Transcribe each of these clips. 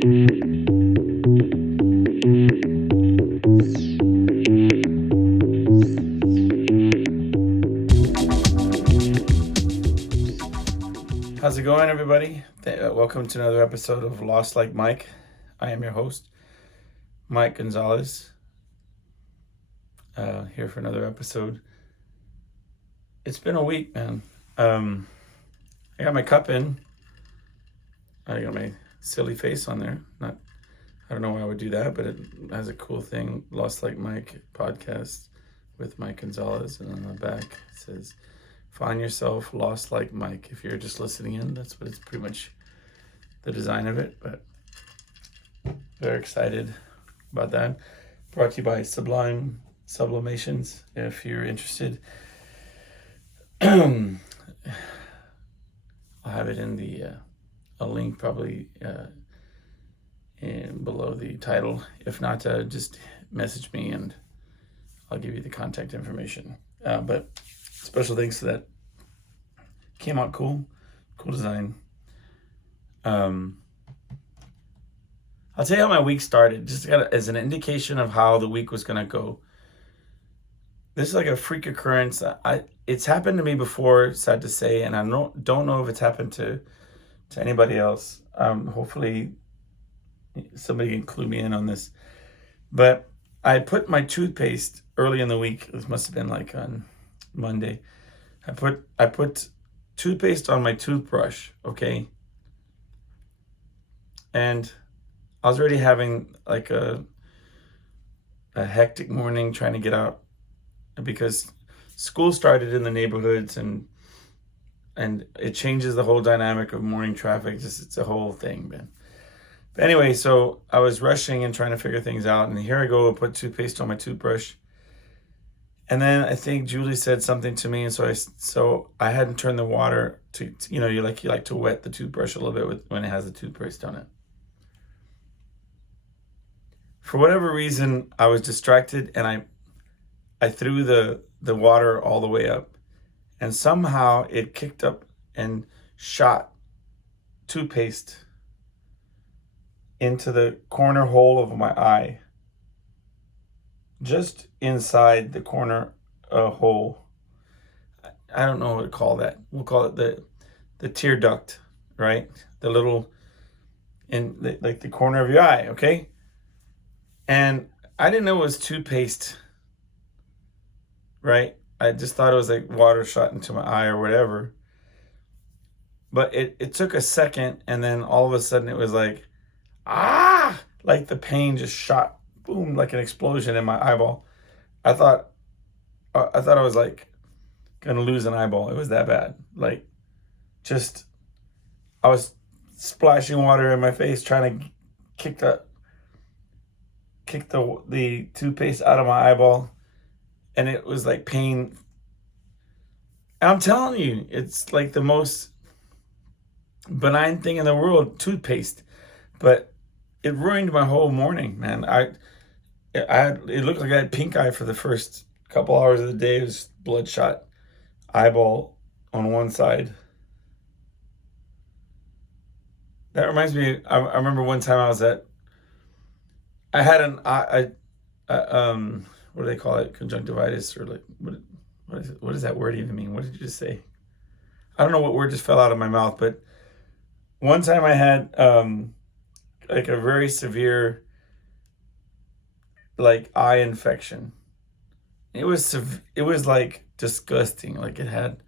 How's it going, everybody? Welcome to another episode of Lost Like Mike. I am your host, Mike Gonzalez, here for another episode. It's been a week, man. I got my cup in. I got my silly face on there. I don't know why I would do that, but it has a cool thing. Lost Like Mike podcast with Mike Gonzalez, and on the back it says, "Find yourself lost like Mike." If you're just listening in, that's what it's pretty much the design of it. But very excited about that. Brought to you by Sublimations. If you're interested, I'll have it in the a link probably in below the title. If not, just message me and I'll give you the contact information. But special thanks to that. Came out cool design. I'll tell you how my week started, just as an indication of how the week was gonna go. This is like a freak occurrence. It's happened to me before, sad to say, and I don't know if it's happened to anybody else. Hopefully somebody can clue me in on this. But I put my toothpaste early in the week. This must have been like on Monday. I put toothpaste on my toothbrush, okay? And I was already having like a hectic morning trying to get out because school started in the neighborhoods and it changes the whole dynamic of morning traffic. It's a whole thing, man. But anyway, so I was rushing and trying to figure things out, and here I go, I put toothpaste on my toothbrush. And then I think Julie said something to me, and so I hadn't turned the water to you like to wet the toothbrush a little bit when it has the toothpaste on it. For whatever reason, I was distracted and I threw the water all the way up, and somehow it kicked up and shot toothpaste into the corner hole of my eye. Just inside the corner hole. I don't know what to call that. We'll call it the tear duct, right? The little, like the corner of your eye, okay? And I didn't know it was toothpaste, right? I just thought it was like water shot into my eye or whatever. But it took a second, and then all of a sudden it was like, like the pain just shot, boom, like an explosion in my eyeball. I thought I was like gonna lose an eyeball. It was that bad. Like, just I was splashing water in my face trying to kick the toothpaste out of my eyeball, and it was like pain. And I'm telling you, it's like the most benign thing in the world, toothpaste, but it ruined my whole morning, man. It looked like I had pink eye for the first couple hours of the day. It was bloodshot eyeball on one side. That reminds me, I remember one time I had what do they call it? Conjunctivitis, or like, what does that word even mean? What did you just say? I don't know what word just fell out of my mouth, but one time I had like a very severe like eye infection. It was like disgusting. Like it had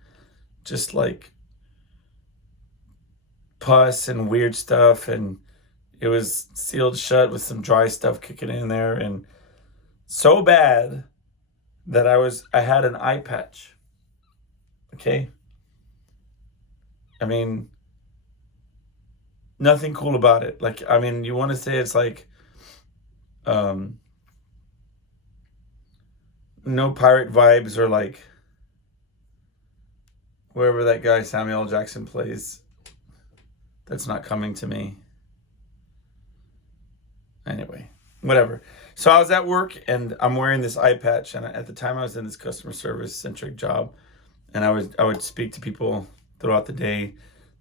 just like pus and weird stuff, and it was sealed shut with some dry stuff kicking in there, and so bad that I had an eye patch. Okay? I mean, nothing cool about it. Like, I mean, you want to say it's like no pirate vibes, or like wherever that guy Samuel L. Jackson plays. That's not coming to me. Anyway, whatever. So I was at work and I'm wearing this eye patch, and at the time I was in this customer service centric job, and I would speak to people throughout the day.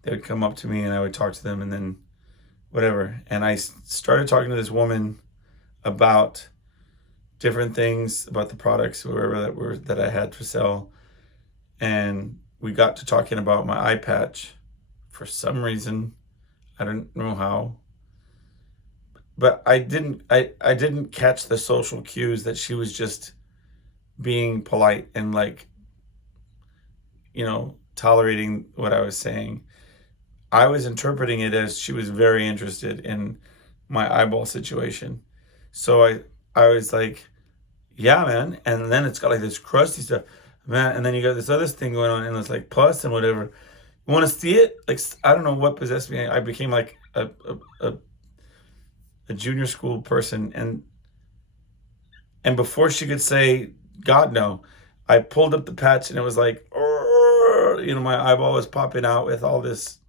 They would come up to me and I would talk to them, and then whatever. And I started talking to this woman about different things about the products that I had for sale. And we got to talking about my eye patch for some reason. I don't know how. But I didn't catch the social cues that she was just being polite and like, tolerating what I was saying. I was interpreting it as she was very interested in my eyeball situation. So I was like, yeah, man. And then it's got like this crusty stuff, man. And then you got this other thing going on, and it's like pus and whatever. You want to see it? Like, I don't know what possessed me. I became like a junior school person, and before she could say God no, I pulled up the patch, and it was like, my eyeball was popping out with all this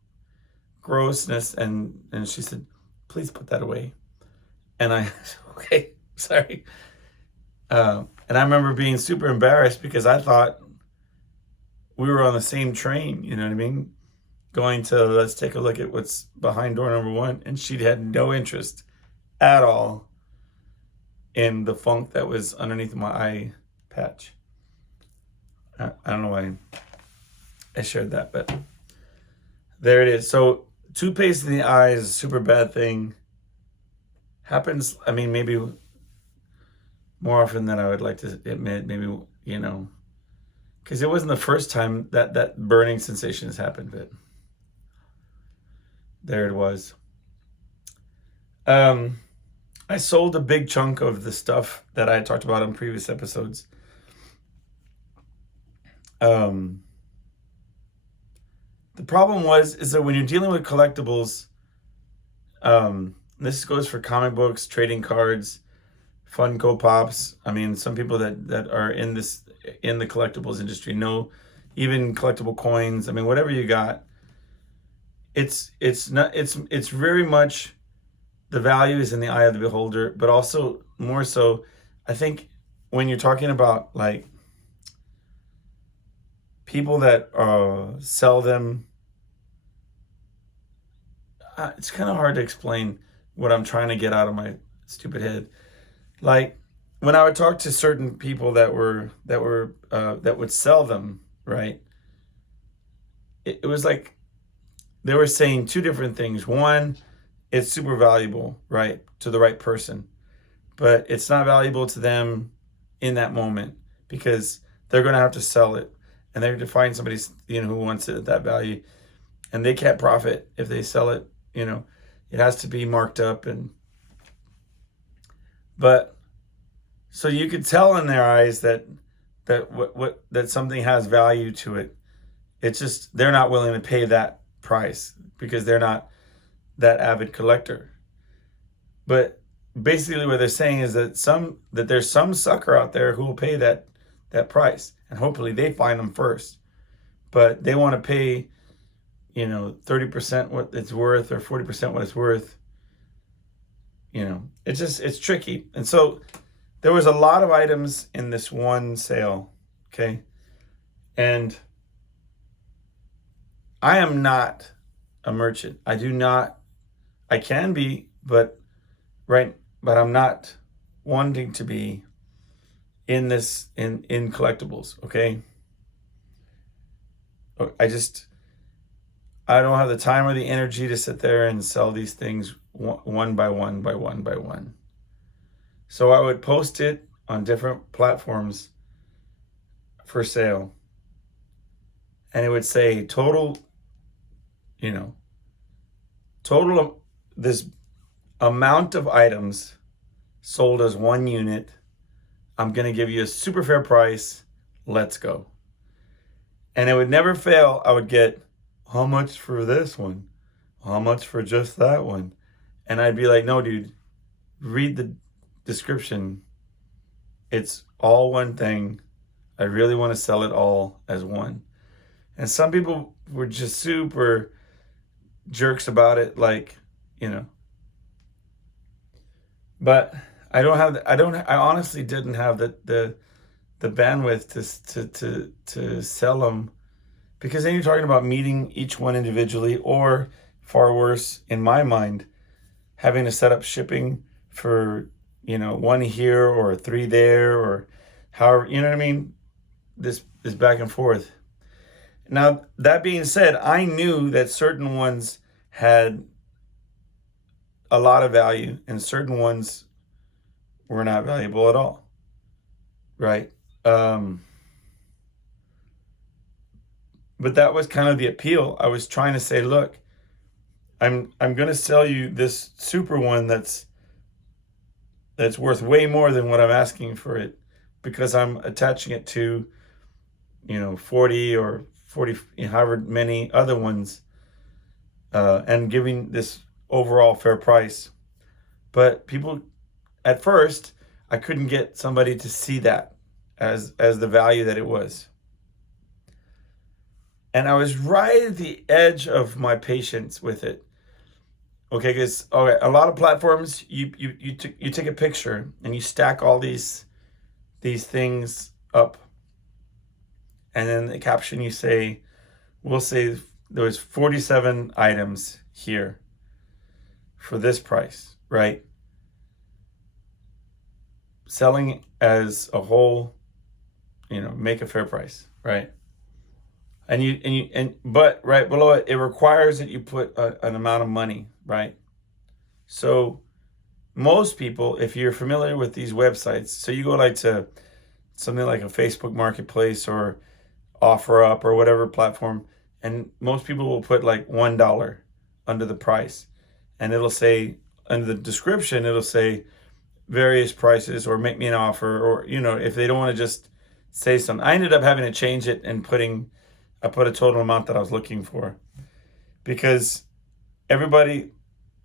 grossness, and she said, please put that away. And I said, okay, sorry. And I remember being super embarrassed because I thought we were on the same train, you know what I mean? Going to, let's take a look at what's behind door number 1. And she had no interest at all in the funk that was underneath my eye patch. I don't know why I shared that, but there it is. So toothpaste in the eye is a super bad thing. Happens, maybe more often than I would like to admit. Maybe, because it wasn't the first time that burning sensation has happened, but there it was. I sold a big chunk of the stuff that I had talked about in previous episodes. The problem is that when you're dealing with collectibles, this goes for comic books, trading cards, Funko Pops. Some people that are in the collectibles industry know, even collectible coins. Whatever you got, it's very much, the value is in the eye of the beholder, but also more so, I think, when you're talking about like people that sell them, it's kind of hard to explain what I'm trying to get out of my stupid head. Like when I would talk to certain people that would sell them, right? It was like they were saying two different things. One, it's super valuable, right, to the right person, but it's not valuable to them in that moment because they're going to have to sell it, and they're going to find somebody who wants it at that value, and they can't profit if they sell it. It has to be marked up, but so you could tell in their eyes that something has value to it. It's just they're not willing to pay that price because they're not that avid collector. But basically what they're saying is that there's some sucker out there who will pay that price, and hopefully they find them first. But they want to pay 30% what it's worth or 40% what it's worth. It's tricky. And so there was a lot of items in this one sale, okay? And I am not a merchant. I can be, but I'm not wanting to be in this, in collectibles, okay? I don't have the time or the energy to sit there and sell these things one by one by one by one. So I would post it on different platforms for sale, and it would say total of this amount of items sold as 1 unit. I'm going to give you a super fair price. Let's go. And it would never fail. I would get, how much for this one? How much for just that one? And I'd be like, no, dude, read the description. It's all one thing. I really want to sell it all as one. And some people were just super jerks about it, but I honestly didn't have the bandwidth to sell them, because then you're talking about meeting each one individually, or far worse in my mind, having to set up shipping for, one here or 3 there, or however, you know what I mean? This back and forth. Now, that being said, I knew that certain ones had a lot of value and certain ones were not valuable at all, right? But that was kind of the appeal. I was trying to say, look, I'm going to sell you this super one that's worth way more than what I'm asking for it, because I'm attaching it to 40 or 40, however many other ones, and giving this overall fair price. But people, at first, I couldn't get somebody to see that as the value that it was. And I was right at the edge of my patience with it. Okay, because a lot of platforms, you take a picture and you stack all these things up, and then the caption you say, we'll say there was 47 items here for this price, right? Selling as a whole, make a fair price, right? But right below it, it requires that you put an amount of money, right? So most people, if you're familiar with these websites, so you go to something like a Facebook Marketplace or OfferUp or whatever platform, and most people will put like $1 under the price, and it'll say under the description, it'll say various prices or make me an offer, or if they don't want to just say something. I ended up having to change it and I put a total amount that I was looking for, because everybody,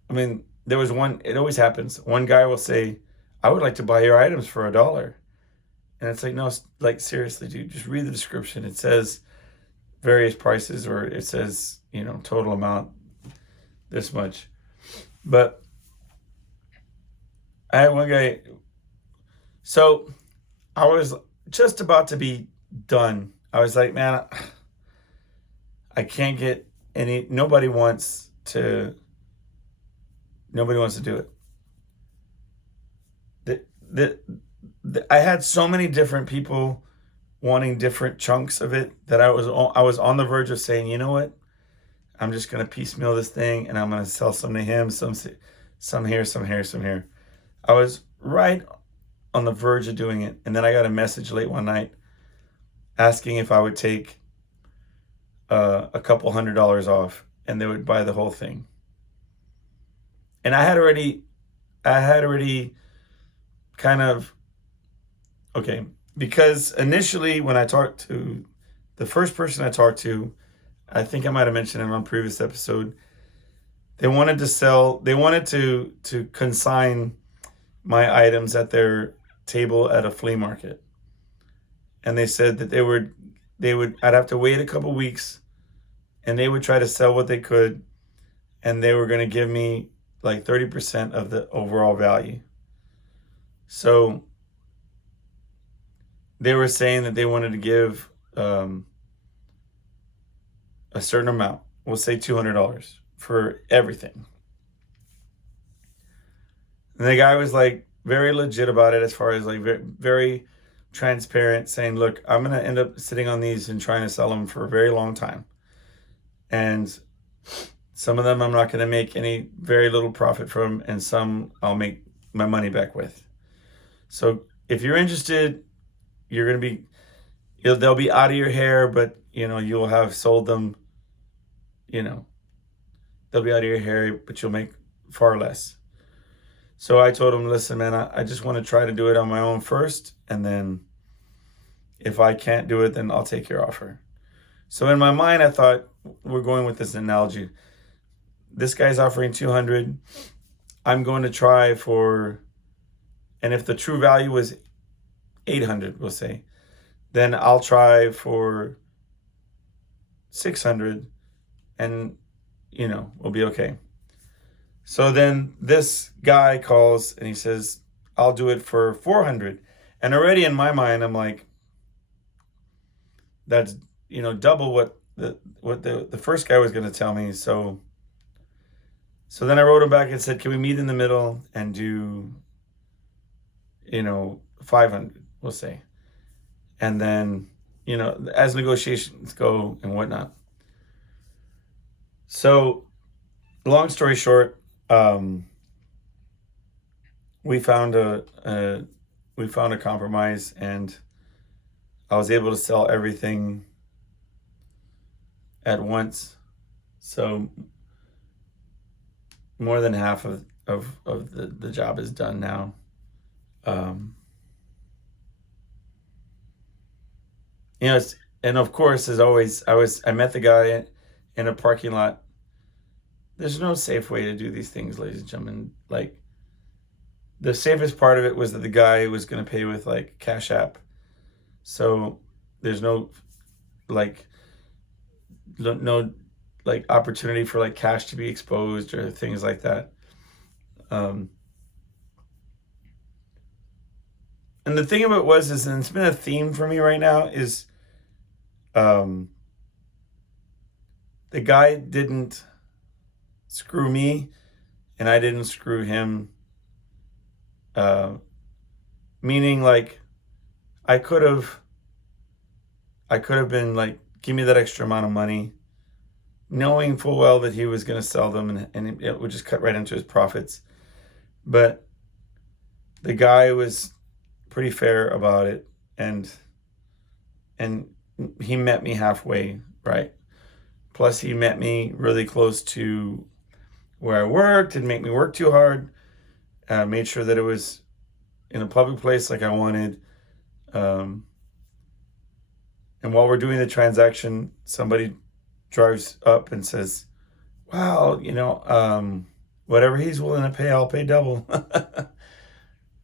there was one, it always happens. One guy will say, I would like to buy your items for $1. And it's like, no, like, seriously, dude, just read the description. It says various prices, or it says, total amount, this much. But I had one guy, so I was just about to be done. I was like, man, I can't get nobody wants to do it. I had so many different people wanting different chunks of it that I was on the verge of saying, you know what? I'm just going to piecemeal this thing, and I'm going to sell some to him, some here, some here, some here. I was right on the verge of doing it. And then I got a message late one night asking if I would take a couple $100 off, and they would buy the whole thing. And I had already kind of, okay, because initially when I talked to the first person I talked to, I think I might have mentioned it on a previous episode, they wanted to consign my items at their table at a flea market. And they said that I'd have to wait a couple weeks, and they would try to sell what they could, and they were going to give me like 30% of the overall value. So they were saying that they wanted to give a certain amount, we'll say $200 for everything. And the guy was like very legit about it, as far as like very, very transparent, saying, look, I'm going to end up sitting on these and trying to sell them for a very long time. And some of them I'm not going to make very little profit from, and some I'll make my money back with. So if you're interested, they'll be out of your hair, but you'll have sold them, they'll be out of your hair, but you'll make far less. So I told him, listen, man, I just want to try to do it on my own first, and then if I can't do it, then I'll take your offer. So in my mind, I thought, we're going with this analogy. This guy's offering 200. I'm going to try for, and if the true value was 800, we'll say, then I'll try for 600, and we'll be okay. So then this guy calls and he says, I'll do it for 400. And already in my mind, I'm like, that's double what the first guy was going to tell me. So So then I wrote him back and said, can we meet in the middle and do, 500, we'll say. And then, as negotiations go and whatnot. So long story short, we found a compromise, and I was able to sell everything at once. So more than half of the job is done now. And of course, as always, I met the guy in a parking lot. There's no safe way to do these things, ladies and gentlemen. Like, the safest part of it was that the guy was going to pay with like Cash App. So there's no like opportunity for like cash to be exposed or things like that. And the thing of it is, and it's been a theme for me right now, is the guy didn't screw me and I didn't screw him. Meaning, like, I could have been like, give me that extra amount of money, knowing full well that he was going to sell them and it would just cut right into his profits. But the guy was pretty fair about it, and he met me halfway, right? Plus, he met me really close to where I worked, didn't make me work too hard, made sure that it was in a public place like I wanted. And while we're doing the transaction, somebody drives up and says, wow, whatever he's willing to pay, I'll pay double,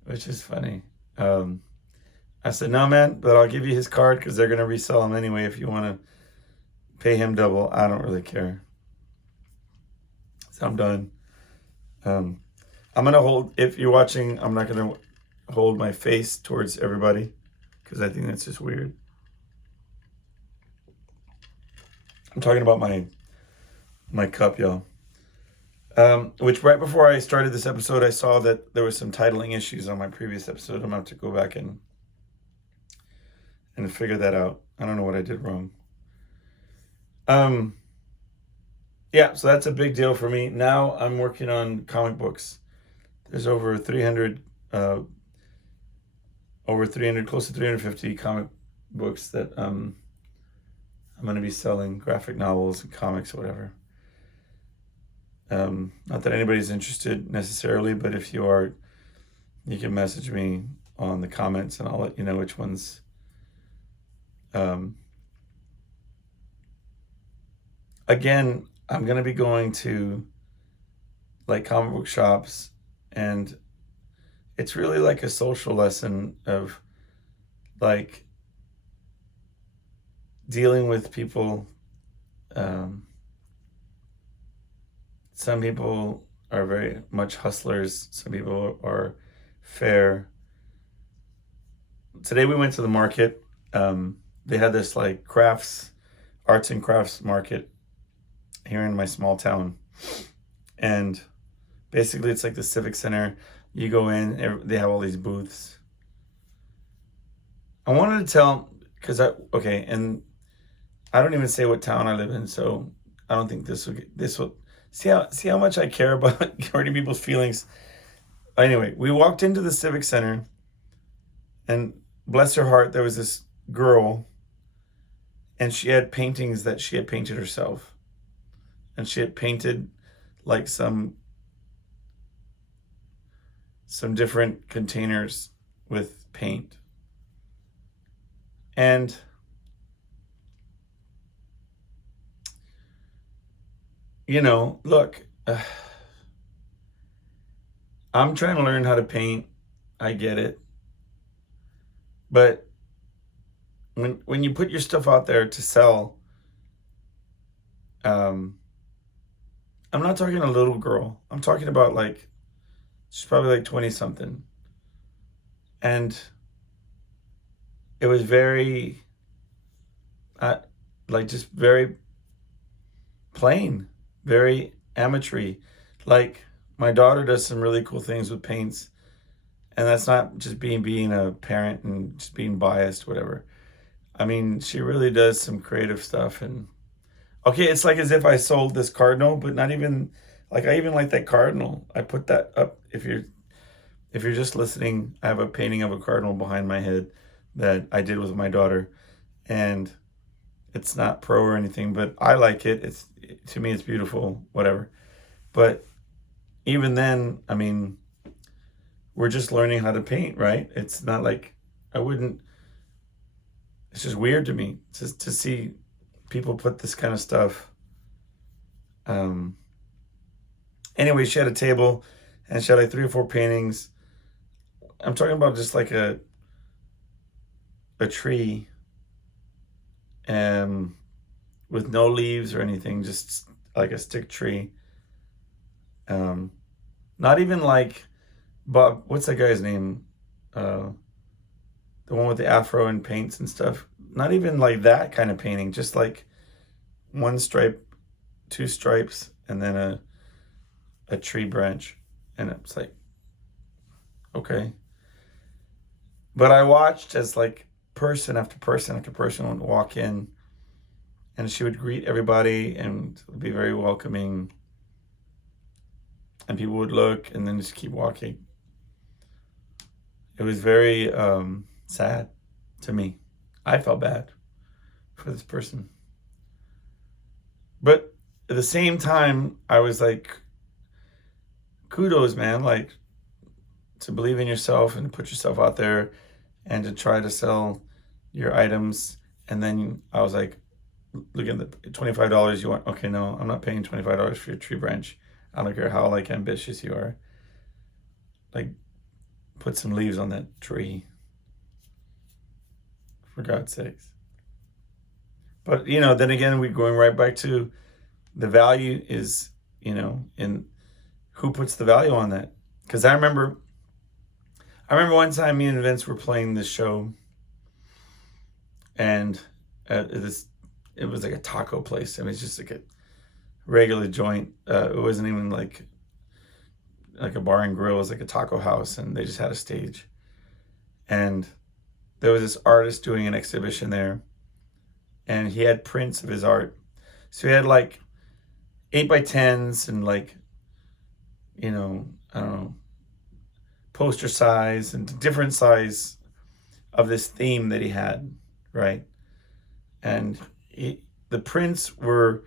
which is funny. I said, no, man, but I'll give you his card because they're going to resell him anyway. If you want to pay him double, I don't really care. So I'm done. I'm going to hold, if you're watching, I'm not going to hold my face towards everybody because I think that's just weird. I'm talking about my cup, y'all. Which right before I started this episode, I saw that there was some titling issues on my previous episode. I'm going to have to go back and figure that out. I don't know what I did wrong. Yeah, so that's a big deal for me. Now I'm working on comic books. There's over 300, close to 350 comic books that I'm going to be selling, graphic novels and comics or whatever. Not that anybody's interested necessarily, but if you are, you can message me on the comments and I'll let you know which ones. Again, I'm going to be going to like comic book shops, and it's really like a social lesson of like dealing with people. Some people are very much hustlers. Some people are fair. Today we went to the market. They had this like arts and crafts market here in my small town. And basically it's like the Civic Center. You go in, they have all these booths. I wanted to tell, and I don't even say what town I live in, so I don't think this will see how much I care about hurting people's feelings. Anyway, we walked into the Civic Center, and bless her heart, there was this girl, and she had paintings that she had painted herself, and she had painted like some different containers with paint. And look, I'm trying to learn how to paint. I get it. But when you put your stuff out there to sell, I'm not talking a little girl. I'm talking about like, she's probably like 20 something. And it was very, just very plain, very amateur-y. Like, my daughter does some really cool things with paints, and that's not just being a parent and just being biased, whatever. I mean, she really does some creative stuff. And okay, it's like as if I sold this cardinal, but not even like I even like that cardinal. I put that up. If you're just listening, I have a painting of a cardinal behind my head that I did with my daughter, and it's not pro or anything, but I like it. To me, it's beautiful, whatever. But even then, I mean, we're just learning how to paint, right? It's not like I wouldn't. It's just weird to me to see people put this kind of stuff. Um, anyway, she had a table, and she had like 3 or 4 paintings. I'm talking about just like a tree, with no leaves or anything, just like a stick tree. Um, Not even like Bob. What's that guy's name? The one with the afro and paints and stuff. Not even like that kind of painting. Just like one stripe, 2 stripes, and then a tree branch, and it's like, okay. But I watched as like person after person after person would walk in, and she would greet everybody and be very welcoming, and people would look and then just keep walking. It was very sad to me. I felt bad for this person. But at the same time, I was like, kudos, man. Like, to believe in yourself and put yourself out there and to try to sell your items. And then I was like, look at the $25 you want. Okay, no, I'm not paying $25 for your tree branch. I don't care how like ambitious you are. Like, put some leaves on that tree, for God's sakes. But then again, we're going right back to the value is, in who puts the value on that. Because I remember one time me and Vince were playing this show, and it was like a taco place. I mean, it's just like a regular joint. It wasn't even like a bar and grill. It was like a taco house, and they just had a stage. And there was this artist doing an exhibition there, and he had prints of his art. So he had like 8x10s and like, I don't know, poster size and different size of this theme that he had, right? And the prints were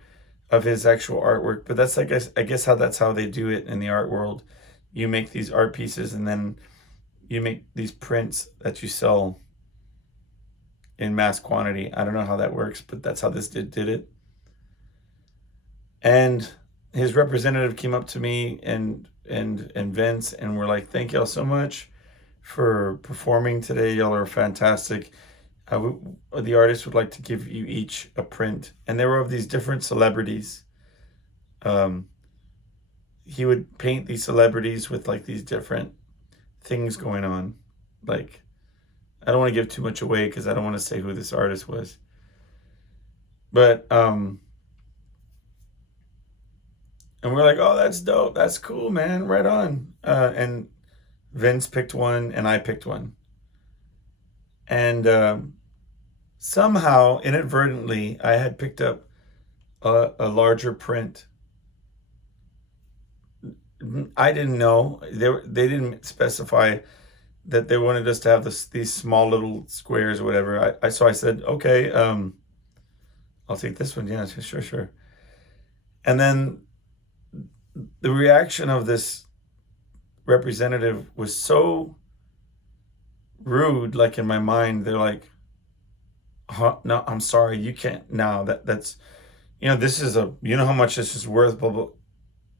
of his actual artwork, but that's, I guess that's how they do it in the art world. You make these art pieces, and then you make these prints that you sell in mass quantity. I don't know how that works, but that's how this did it. And his representative came up to me and Vince, and we're like, thank y'all so much for performing today. Y'all are fantastic. The artist would like to give you each a print. And there were of these different celebrities. He would paint these celebrities with like these different things going on. Like, I don't want to give too much away because I don't want to say who this artist was. But, and we're like, oh, that's dope. That's cool, man. Right on. And Vince picked one and I picked one. And somehow, inadvertently, I had picked up a larger print. I didn't know. They didn't specify that they wanted us to have these small little squares or whatever. So I said, okay, I'll take this one. Yeah, sure. And then the reaction of this representative was so rude. Like, in my mind, they're like, no, I'm sorry, you can't. No, that's this is how much this is worth, blah, blah.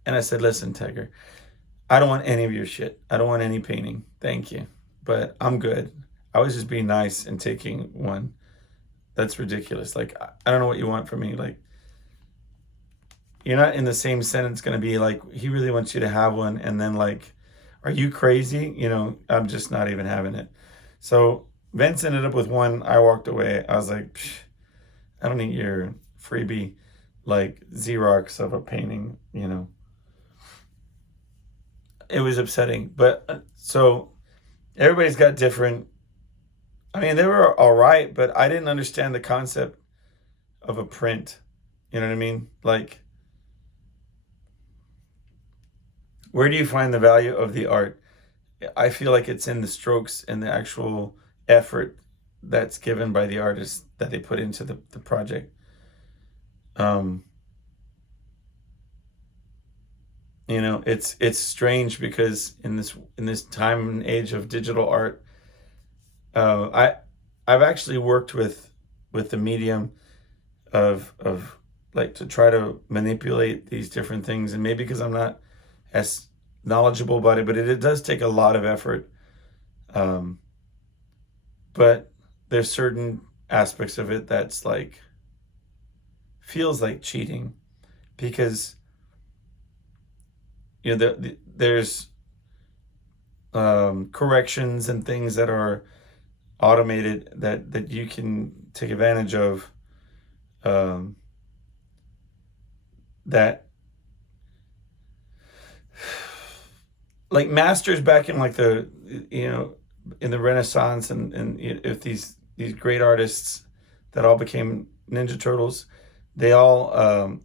And I said, listen, Tiger, I don't want any of your shit. I don't want any painting. Thank you. But I'm good. I was just being nice and taking one. That's ridiculous. Like, I don't know what you want from me. Like, you're not in the same sentence going to be like, he really wants you to have one. And then like, are you crazy? I'm just not even having it. So Vince ended up with one. I walked away. I was like, I don't need your freebie, like Xerox of a painting, it was upsetting. But so everybody's got different. I mean, they were all right, but I didn't understand the concept of a print. You know what I mean? Like, where do you find the value of the art? I feel like it's in the strokes and the actual effort that's given by the artist that they put into the project. Um, you know, it's strange because in this time and age of digital art, I've actually worked with the medium of like to try to manipulate these different things, and maybe because I'm not as knowledgeable about it, but it does take a lot of effort. Um, but there's certain aspects of it that's like feels like cheating because you know there's corrections and things that are automated that you can take advantage of, um, that like masters back in like the you know in the Renaissance and if these great artists that all became Ninja Turtles, they all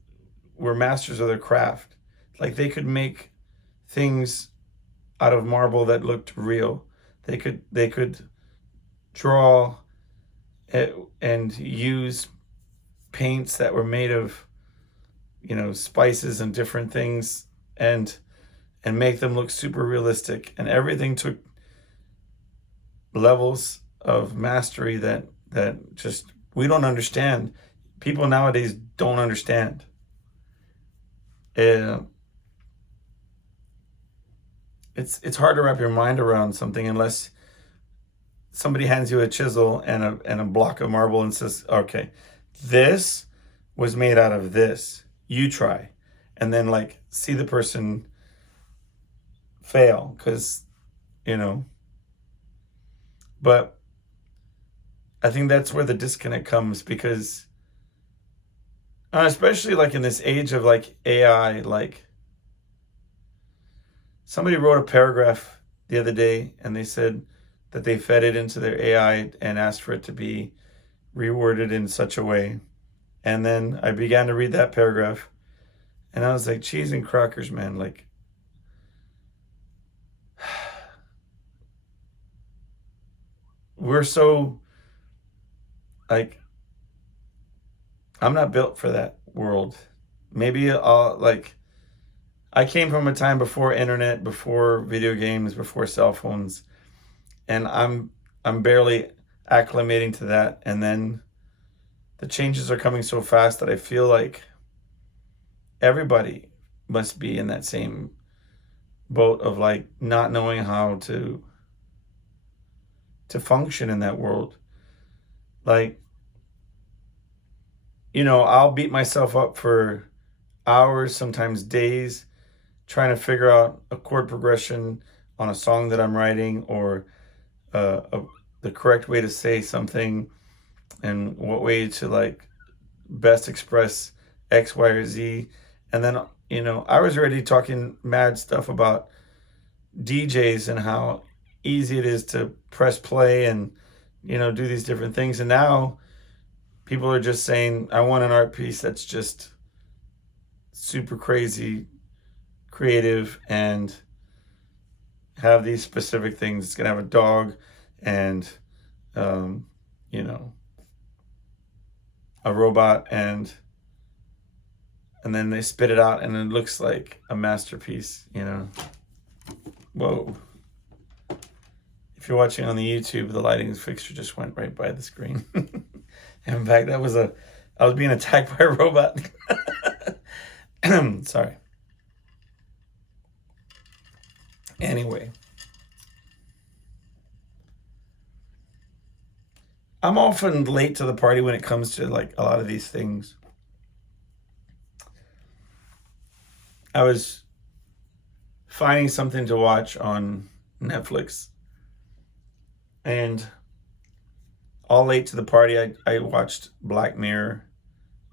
were masters of their craft. Like they could make things out of marble that looked real. They could draw it and use paints that were made of spices and different things and make them look super realistic, and everything took levels of mastery that just we don't understand. People nowadays don't understand. uh, it's hard to wrap your mind around something unless somebody hands you a chisel and a block of marble and says, okay, this was made out of this, you try, and then like see the person fail because you know but I think that's where the disconnect comes because especially like in this age of like AI, like somebody wrote a paragraph the other day and they said that they fed it into their AI and asked for it to be reworded in such a way. And then I began to read that paragraph and I was like, cheese and crackers, man. Like, we're so, like, I'm not built for that world. Maybe I'll, like, I came from a time before internet, before video games, before cell phones, and I'm barely acclimating to that. And then the changes are coming so fast that I feel like everybody must be in that same boat of like not knowing how to function in that world. Like, I'll beat myself up for hours, sometimes days, trying to figure out a chord progression on a song that I'm writing, or the correct way to say something and what way to like best express X, Y, or Z. And then, I was already talking mad stuff about DJs and how easy it is to press play and, do these different things. And now people are just saying, I want an art piece that's just super crazy, creative, and have these specific things. It's going to have a dog and, you know, a robot, and then they spit it out and it looks like a masterpiece, Whoa. If you're watching on the YouTube, the lighting fixture just went right by the screen. In fact, I was being attacked by a robot. Sorry. Anyway, I'm often late to the party when it comes to like a lot of these things. I was finding something to watch on Netflix, and all late to the party, I watched Black Mirror.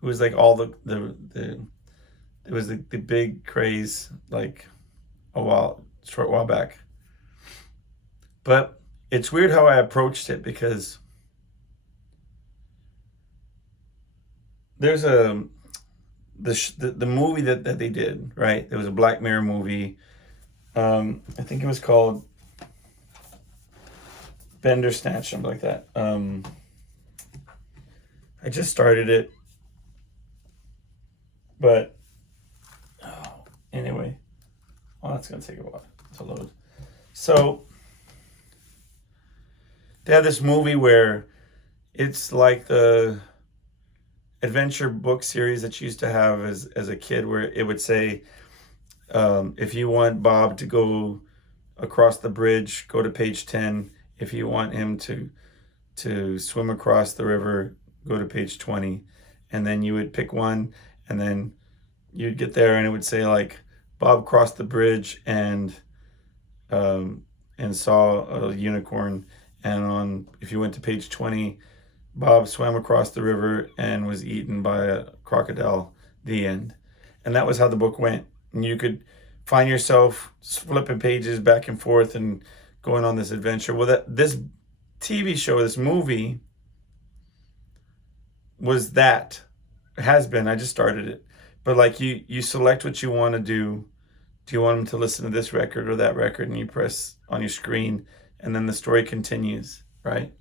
It was like all the it was the big craze like a while short while back. But it's weird how I approached it, because there's the movie that they did, right? There was a Black Mirror movie. I think it was called Bandersnatch, something like that. I just started it, but anyway, that's gonna take a while to load. So they had this movie where it's like the adventure book series that you used to have as a kid, where it would say, if you want Bob to go across the bridge, go to page 10. If you want him to swim across the river, go to page 20. And then you would pick one, and then you'd get there, and it would say like, Bob crossed the bridge and saw a unicorn. And if you went to page 20, Bob swam across the river and was eaten by a crocodile. The end. And that was how the book went. And you could find yourself flipping pages back and forth and going on this adventure. Well, this TV show, this movie, was that. It has been. I just started it. But like you select what you want to do. Do you want them to listen to this record or that record? And you press on your screen, and then the story continues, right?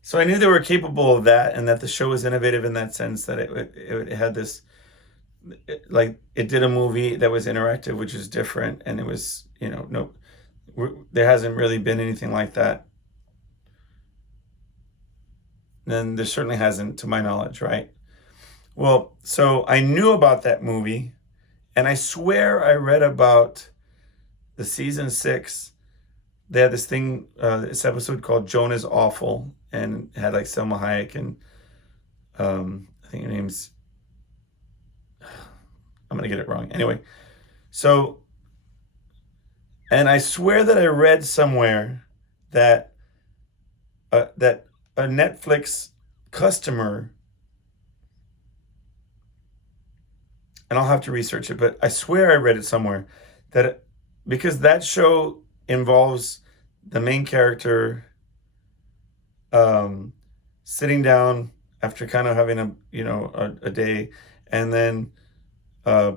So I knew they were capable of that, and that the show was innovative in that sense, that it had this, like, it did a movie that was interactive, which is different, and it was, there hasn't really been anything like that. And there certainly hasn't, to my knowledge, right? Well, so I knew about that movie, and I swear I read about the season 6. They had this thing, this episode called Joan is Awful, and it had like Selma Hayek, and I think her name's, I'm going to get it wrong. Anyway, so, and I swear that I read somewhere that that a Netflix customer, and I'll have to research it, but I swear I read it somewhere, that because that show involves the main character sitting down after kind of having a day, and then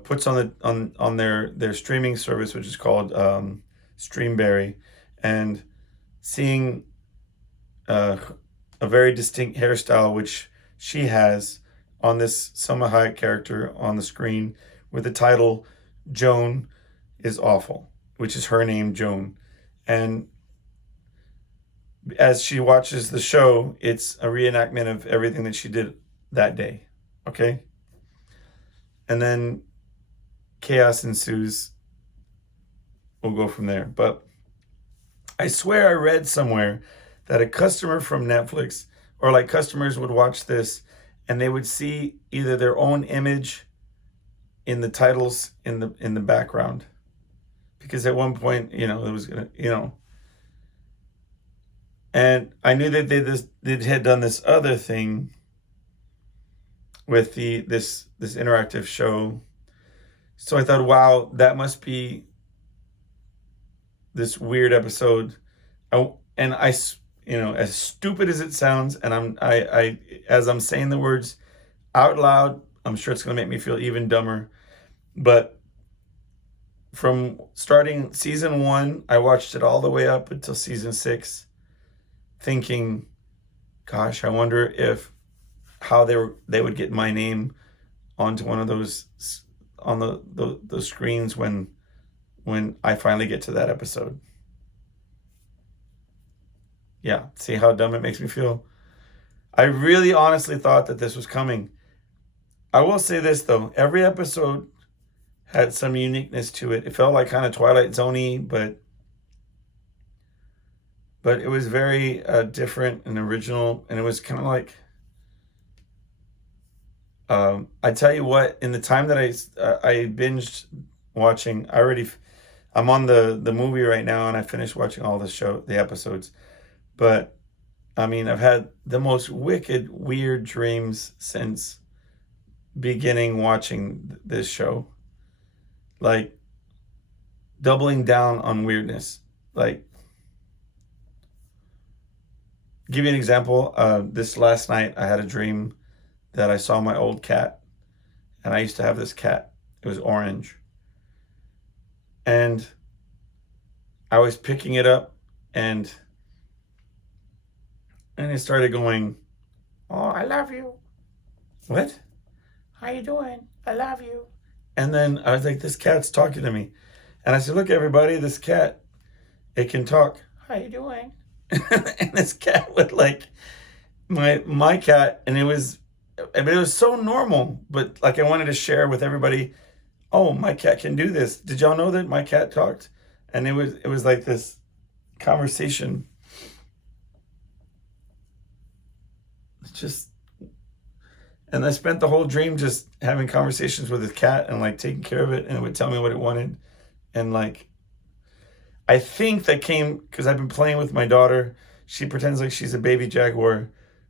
puts on their streaming service, which is called Streamberry, and seeing a very distinct hairstyle which she has on this Selma Hayek character on the screen, with the title Joan is Awful, which is her name, Joan. And as she watches the show, it's a reenactment of everything that she did that day. Okay? And then chaos ensues. We'll go from there. But I swear I read somewhere that a customer from Netflix, or like customers, would watch this and they would see either their own image in the titles in the background. Because at one point, it was gonna, and I knew that they had done this other thing with this interactive show. So I thought, wow, that must be this weird episode. As stupid as it sounds, and I as I'm saying the words out loud, I'm sure it's going to make me feel even dumber. But from starting season 1, I watched it all the way up until season 6, thinking, gosh, I wonder how they would get my name onto one of those on the screens when I finally get to that episode. Yeah, see how dumb it makes me feel? I really honestly thought that this was coming. I will say this though, every episode had some uniqueness to it. It felt like kind of Twilight Zone-y, but it was very different and original, and it was kind of like, I tell you what, in the time that I binged watching, I'm on the movie right now, and I finished watching all the episodes. But I mean, I've had the most wicked, weird dreams since beginning watching this show. Like, doubling down on weirdness. Like, give you an example. This last night, I had a dream that I saw my old cat, and I used to have this cat. It was orange, and I was picking it up, and it started going, "Oh, I love you." What? How you doing? I love you. And then I was like, this cat's talking to me. And I said, look, everybody, this cat, it can talk. How you doing? And this cat would like my cat, and it was so normal, but like I wanted to share with everybody, oh, my cat can do this. Did y'all know that my cat talked? And it was like this conversation. Just And I spent the whole dream just having conversations with his cat and like taking care of it, and it would tell me what it wanted. And like, I think that came because I've been playing with my daughter. She pretends like she's a baby jaguar,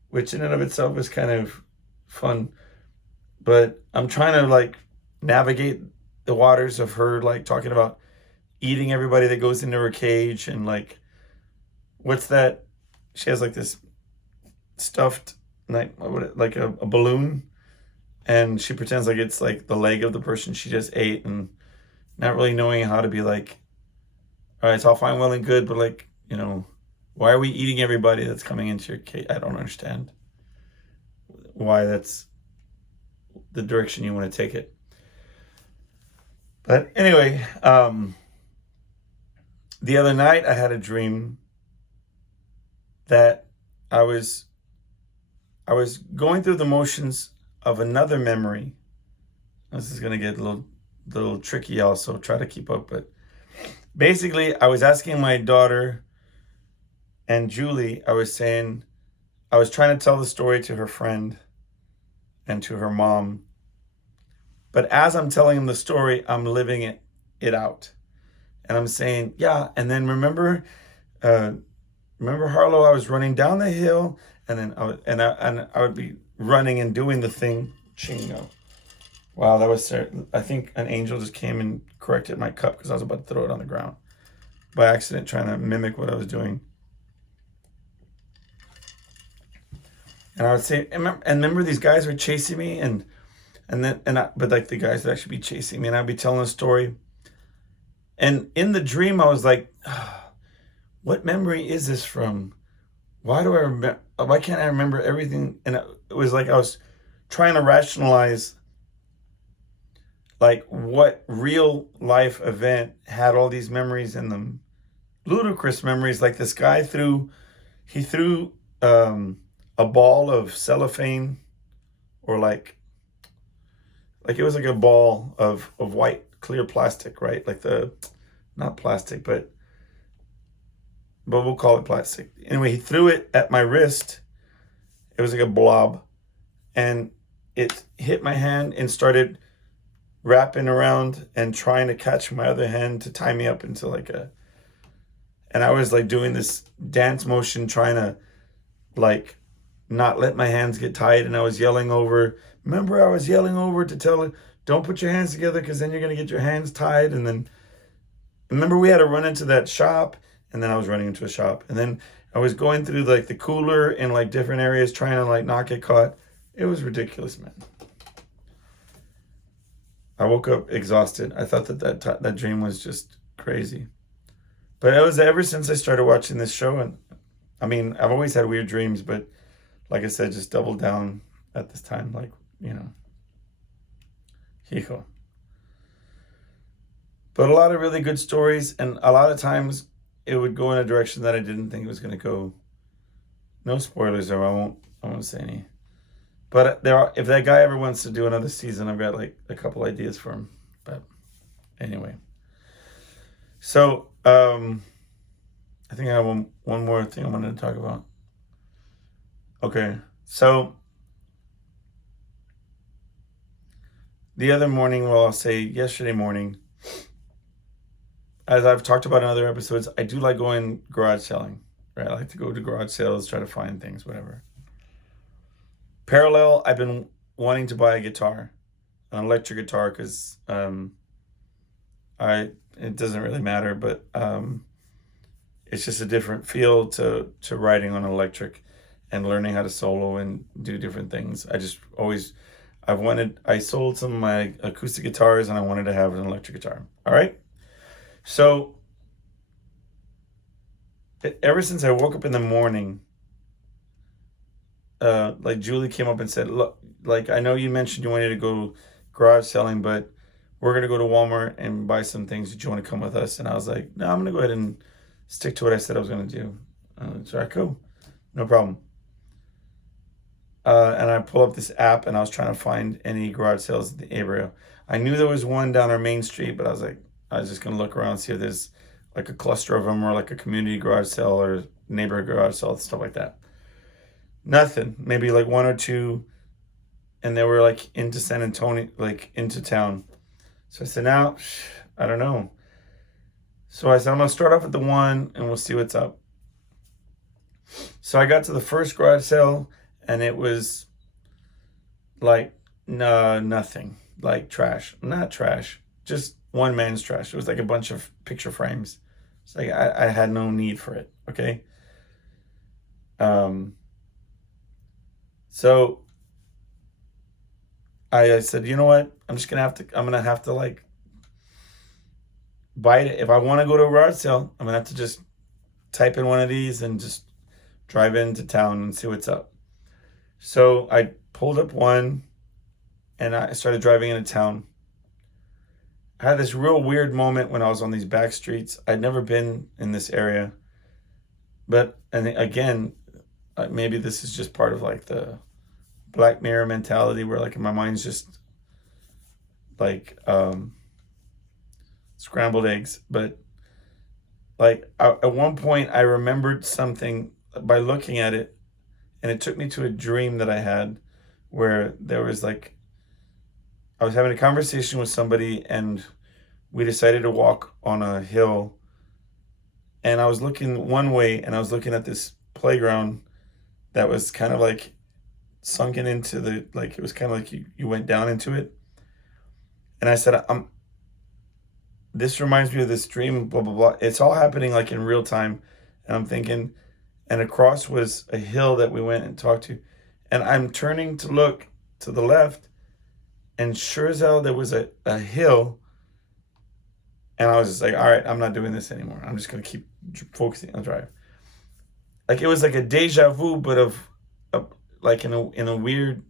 which in and of itself is kind of fun. But I'm trying to like navigate the waters of her like talking about eating everybody that goes into her cage, and like, what's that? She has like this stuffed like a balloon, and she pretends like it's like the leg of the person she just ate, and not really knowing how to be like, all right, it's all fine, well and good, but like, why are we eating everybody that's coming into your cage? I don't understand why that's the direction you want to take it. But anyway, the other night I had a dream that I was going through the motions of another memory. This is going to get a little tricky also. Try to keep up. But basically, I was asking my daughter and Julie, I was trying to tell the story to her friend and to her mom. But as I'm telling them the story, I'm living it out. And I'm saying, yeah, and then remember Harlow, I was running down the hill, and then I would be running and doing the thing. Chingo. Wow, that was, I think an angel just came and corrected my cup because I was about to throw it on the ground by accident, trying to mimic what I was doing. And I would say, and remember these guys were chasing me, but like the guys would actually be chasing me, and I'd be telling a story. And in the dream, I was like, what memory is this from? Why can't I remember everything? And it was like I was trying to rationalize like what real life event had all these memories in them. Ludicrous memories, like this guy threw a ball of cellophane, or like it was like a ball of white clear plastic, right? Like not plastic, but we'll call it plastic. Anyway, he threw it at my wrist. It was like a blob, and it hit my hand and started wrapping around and trying to catch my other hand to tie me up into and I was like doing this dance motion, trying to like not let my hands get tied. And I was yelling over, to tell her, don't put your hands together, because then you're going to get your hands tied. And then remember we had to run into that shop, and then I was running into a shop, and then I was going through like the cooler in like different areas trying to like not get caught. It was ridiculous, man. I woke up exhausted. I thought that dream was just crazy. But it was ever since I started watching this show, and I mean, I've always had weird dreams, but like I said, just doubled down at this time, like, hijo. But a lot of really good stories, and a lot of times it would go in a direction that I didn't think it was going to go. No spoilers, though. I won't say any. But if that guy ever wants to do another season, I've got like a couple ideas for him. But anyway, so I think I have one more thing I wanted to talk about. Okay, so the other morning, well, I'll say yesterday morning, as I've talked about in other episodes, I do like going garage selling, right? I like to go to garage sales, try to find things, whatever. Parallel, I've been wanting to buy a guitar, an electric guitar, because I it doesn't really matter, but it's just a different feel to riding on electric and learning how to solo and do different things. I sold some of my acoustic guitars and I wanted to have an electric guitar. All right. So ever since I woke up in the morning, like Julie came up and said, look, like, I know you mentioned you wanted to go garage selling, but we're going to go to Walmart and buy some things. Did you want to come with us? And I was like, no, I'm going to go ahead and stick to what I said I was going to do. So I cool. No problem. And I pull up this app and I was trying to find any garage sales in the area. I knew there was one down our main street, but I was just going to look around, see if there's like a cluster of them or like a community garage sale or neighborhood garage sale, stuff like that. Nothing. Maybe like one or two. And they were like into San Antonio, like into town. So I said, now, I don't know. So I said, I'm going to start off with the one and we'll see what's up. So I got to the first garage sale and it was like, no, nothing. Like trash. Not trash. Just one man's trash. It was like a bunch of picture frames. It's like I had no need for it. Okay. So I said, you know what? I'm gonna have to like bite it. If I want to go to a garage sale, I'm gonna have to just type in one of these and just drive into town and see what's up. So I pulled up one and I started driving into town. I had this real weird moment when I was on these back streets. I'd never been in this area. But, and again, maybe this is just part of like the Black Mirror mentality where like my mind's just like scrambled eggs. But like at one point I remembered something by looking at it, and it took me to a dream that I had where there was like, I was having a conversation with somebody and we decided to walk on a hill, and I was looking one way and I was looking at this playground that was kind of like sunken into the, like, it was kind of like you went down into it. And I said, this reminds me of this dream, blah, blah, blah. It's all happening like in real time. And I'm thinking, and across was a hill that we went and talked to. And I'm turning to look to the left, and sure as hell, there was a hill. And I was just like, all right, I'm not doing this anymore. I'm just going to keep focusing on the drive. Like, it was like a deja vu, but of like in a weird,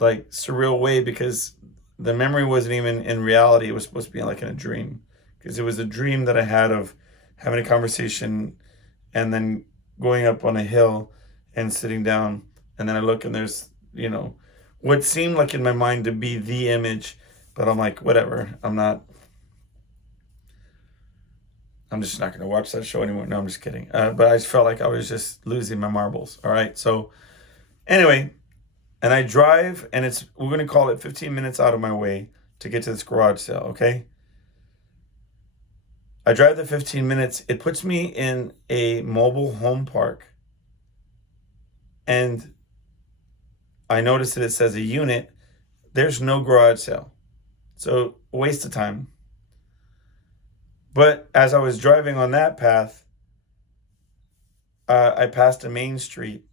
like surreal way, because the memory wasn't even in reality. It was supposed to be like in a dream, because it was a dream that I had of having a conversation and then going up on a hill and sitting down. And then I look and there's, what seemed like in my mind to be the image, but I'm like, whatever, I'm just not going to watch that show anymore. No, I'm just kidding. But I just felt like I was just losing my marbles. All right. So anyway, and I drive, and we're going to call it 15 minutes out of my way to get to this garage sale. Okay. I drive the 15 minutes. It puts me in a mobile home park. And I noticed that it says a unit. There's no garage sale. So waste of time. But as I was driving on that path, I passed a main street.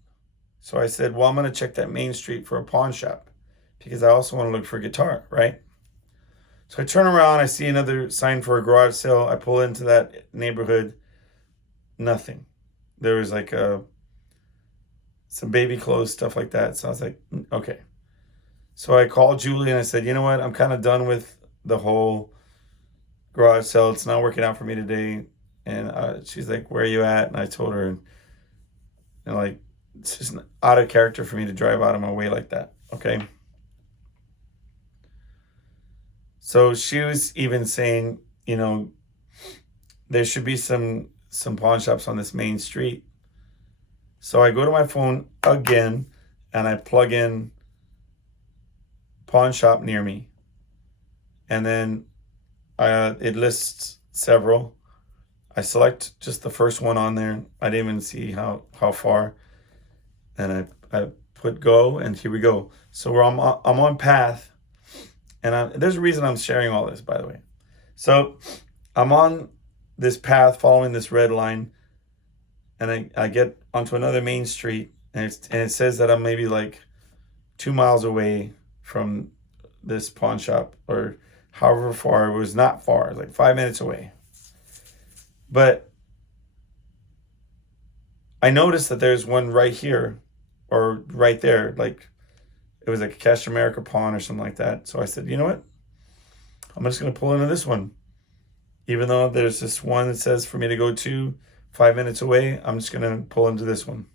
So I said, well, I'm going to check that main street for a pawn shop, because I also want to look for a guitar, right? So I turn around, I see another sign for a garage sale. I pull into that neighborhood. Nothing. There was like some baby clothes, stuff like that. So I was like, okay. So I called Julie and I said, you know what? I'm kind of done with the whole garage sale. It's not working out for me today. And she's like, where are you at? And I told her, and like, it's just out of character for me to drive out of my way like that. Okay. So she was even saying, there should be some pawn shops on this main street. So I go to my phone again and I plug in pawn shop near me. And then it lists several. I select just the first one on there. I didn't even see how far. And I put go, and here we go. So I'm on path. And there's a reason I'm sharing all this, by the way. So I'm on this path following this red line, and I get onto another main street, and it says that I'm maybe like 2 miles away from this pawn shop, or however far. It was not far, it was like 5 minutes away. But I noticed that there's one right here, or right there, like it was like a Cash America pawn or something like that. So I said, you know what? I'm just gonna pull into this one. Even though there's this one that says for me to go to 5 minutes away, I'm just gonna pull into this one.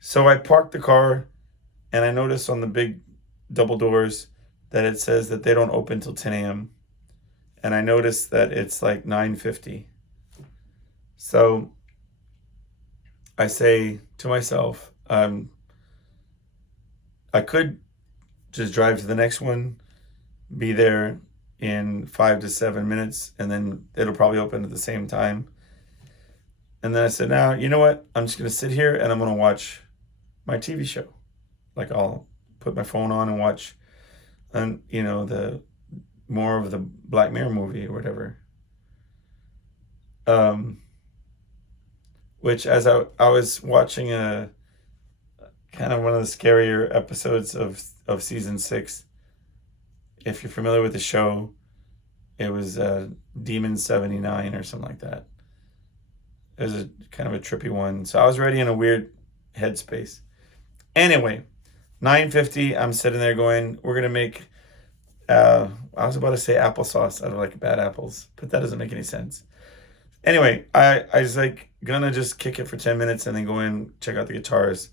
So I parked the car, and I noticed on the big double doors that it says that they don't open till 10 a.m. And I noticed that it's like 9:50. So I say to myself, I could just drive to the next one, be there in 5 to 7 minutes, and then it'll probably open at the same time. And then I said, now, you know what? I'm just going to sit here and I'm going to watch my TV show. Like, I'll put my phone on and watch, and the more of the Black Mirror movie or whatever. Which, as I was watching a kind of one of the scarier episodes of season 6, if you're familiar with the show, it was Demon 79 or something like that. It was a kind of a trippy one. So I was already in a weird headspace. Anyway, 9:50, I'm sitting there going, we're going to make, I was about to say applesauce out of like bad apples, but that doesn't make any sense. Anyway, I was like gonna just kick it for 10 minutes and then go in, check out the guitars.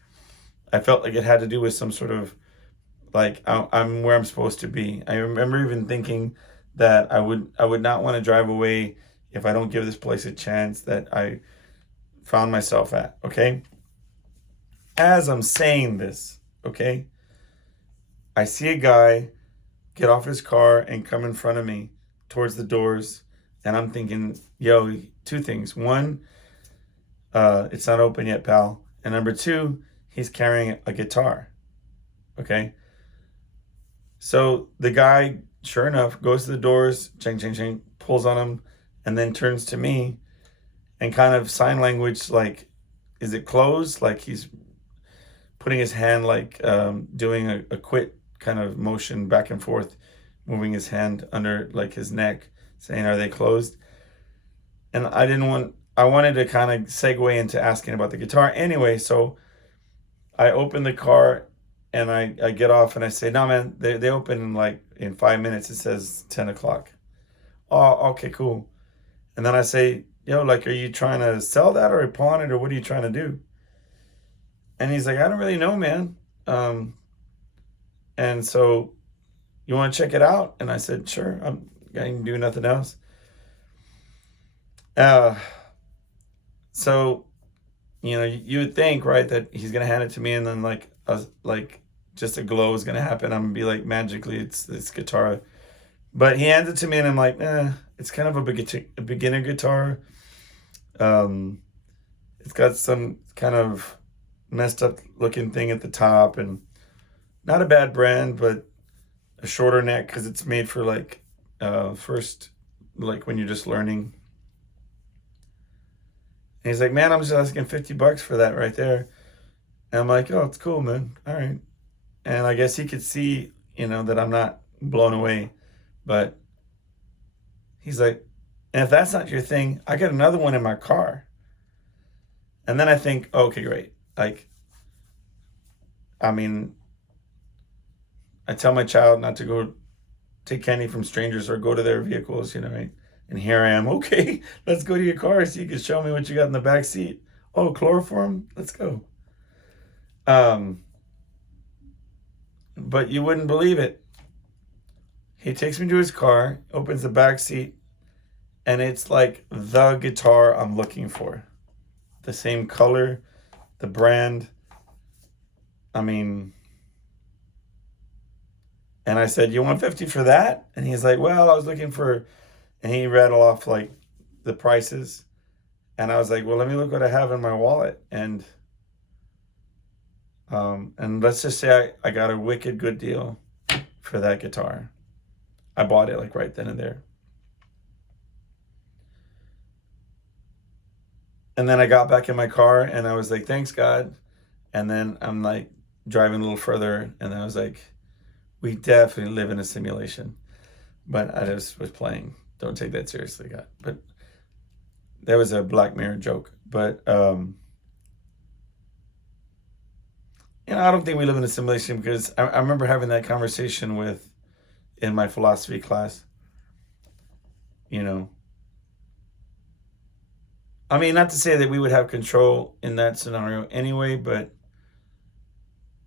I felt like it had to do with some sort of, like, I'm where I'm supposed to be. I remember even thinking that I would not want to drive away if I don't give this place a chance that I found myself at, okay? As I'm saying this, okay, I see a guy get off his car and come in front of me towards the doors, and I'm thinking, yo, two things. One, it's not open yet, pal. And number two, he's carrying a guitar, okay? So the guy, sure enough, goes to the doors, ching, ching, ching, pulls on them, and then turns to me and kind of sign language, like, is it closed? Like he's putting his hand, like doing a quit kind of motion back and forth, moving his hand under like his neck, saying, are they closed? And I wanted to kind of segue into asking about the guitar anyway. So I open the car and I get off and I say, no, man, they open in 5 minutes. It says 10 o'clock. Oh, okay, cool. And then I say, yo, like, are you trying to sell that or pawn it, or what are you trying to do? And he's like, I don't really know, man. And so you want to check it out? And I said, sure. I can do nothing else. So, you would think, right, that he's going to hand it to me and then like just a glow is going to happen. I'm going to be like, magically, it's this guitar. But he hands it to me and I'm like, it's kind of a beginner guitar. It's got some kind of messed up looking thing at the top, and not a bad brand, but a shorter neck because it's made for like first, like when you're just learning. And he's like, man, I'm just asking $50 for that right there. And I'm like, oh, it's cool, man. All right. And I guess he could see, that I'm not blown away. But he's like, and if that's not your thing, I got another one in my car. And then I think, okay, great. Like, I mean, I tell my child not to go take candy from strangers or go to their vehicles, right? And here I am, okay, let's go to your car so you can show me what you got in the back seat. Oh, chloroform? Let's go. But you wouldn't believe it. He takes me to his car, opens the back seat, and it's like the guitar I'm looking for. The same color, the brand. I mean, and I said, you want 50 for that? And he's like, well, I was looking for, and he rattled off like the prices. And I was like, well, let me look what I have in my wallet. And let's just say I got a wicked good deal for that guitar. I bought it like right then and there. And then I got back in my car and I was like, thanks God. And then I'm like driving a little further and I was like, we definitely live in a simulation. But I just was playing. Don't take that seriously, God. But that was a Black Mirror joke. But I don't think we live in a simulation, because I remember having that conversation in my philosophy class. I mean, not to say that we would have control in that scenario anyway, but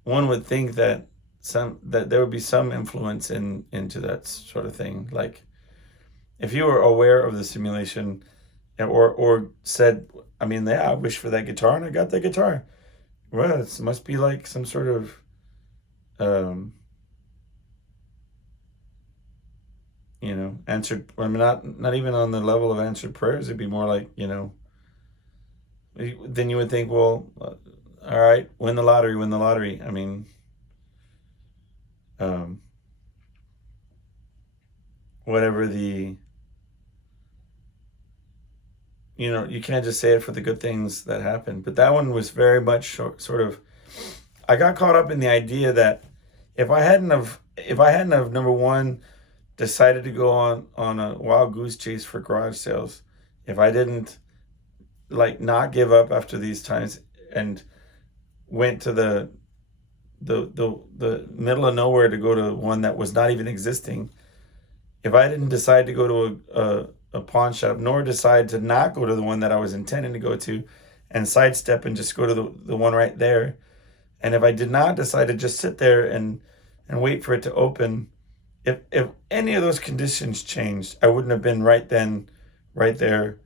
one would think that there would be some influence into that sort of thing. Like, if you were aware of the simulation, or said, I mean, yeah, I wish for that guitar and I got that guitar. Well, it must be like some sort of answered. I mean, not even on the level of answered prayers. It'd be more like, then you would think, well, all right, win the lottery. I mean, whatever you can't just say it for the good things that happen. But that one was very much sort of, I got caught up in the idea that if I hadn't have, number one, decided to go on a wild goose chase for garage sales, if I didn't not give up after these times and went to the middle of nowhere to go to one that was not even existing, if I didn't decide to go to a pawn shop, nor decide to not go to the one that I was intending to go to and sidestep and just go to the one right there, and if I did not decide to just sit there and wait for it to open, if any of those conditions changed, I wouldn't have been right there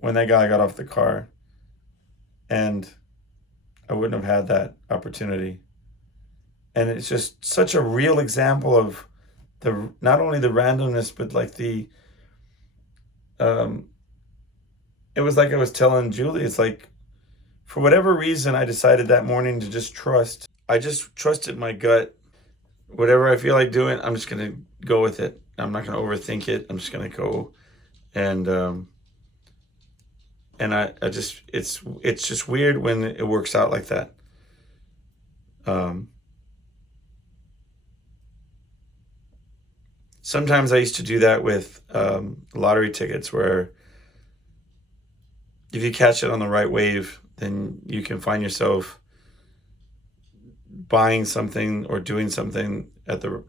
when that guy got off the car, and I wouldn't have had that opportunity. And it's just such a real example of not only the randomness, but it was like I was telling Julie, it's like, for whatever reason, I decided that morning to just trust. I just trusted my gut. Whatever I feel like doing, I'm just going to go with it. I'm not going to overthink it. I'm just going to go. And I just, it's just weird when it works out like that. Sometimes I used to do that with lottery tickets, where if you catch it on the right wave, then you can find yourself buying something or doing something at the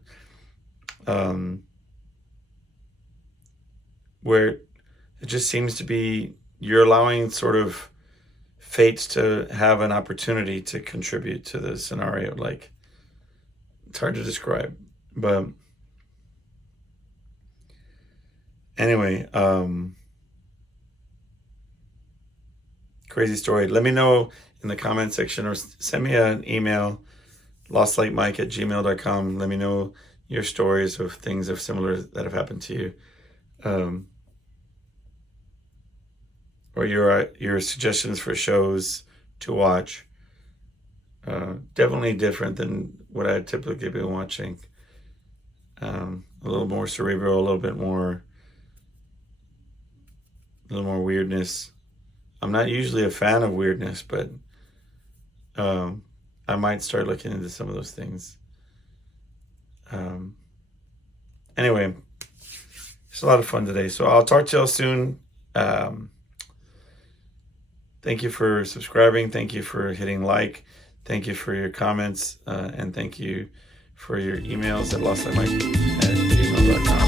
where it just seems to be you're allowing sort of fates to have an opportunity to contribute to the scenario. Like, it's hard to describe, but anyway, crazy story. Let me know in the comment section, or send me an email, lostlightmike@gmail.com. Let me know your stories of things of similar that have happened to you, or your suggestions for shows to watch. Definitely different than what I typically been watching. A little more cerebral, a little more weirdness. I'm not usually a fan of weirdness, but I might start looking into some of those things. Anyway, it's a lot of fun today. So I'll talk to y'all soon. Thank you for subscribing. Thank you for hitting like. Thank you for your comments. And thank you for your emails at lostlightmike@gmail.com.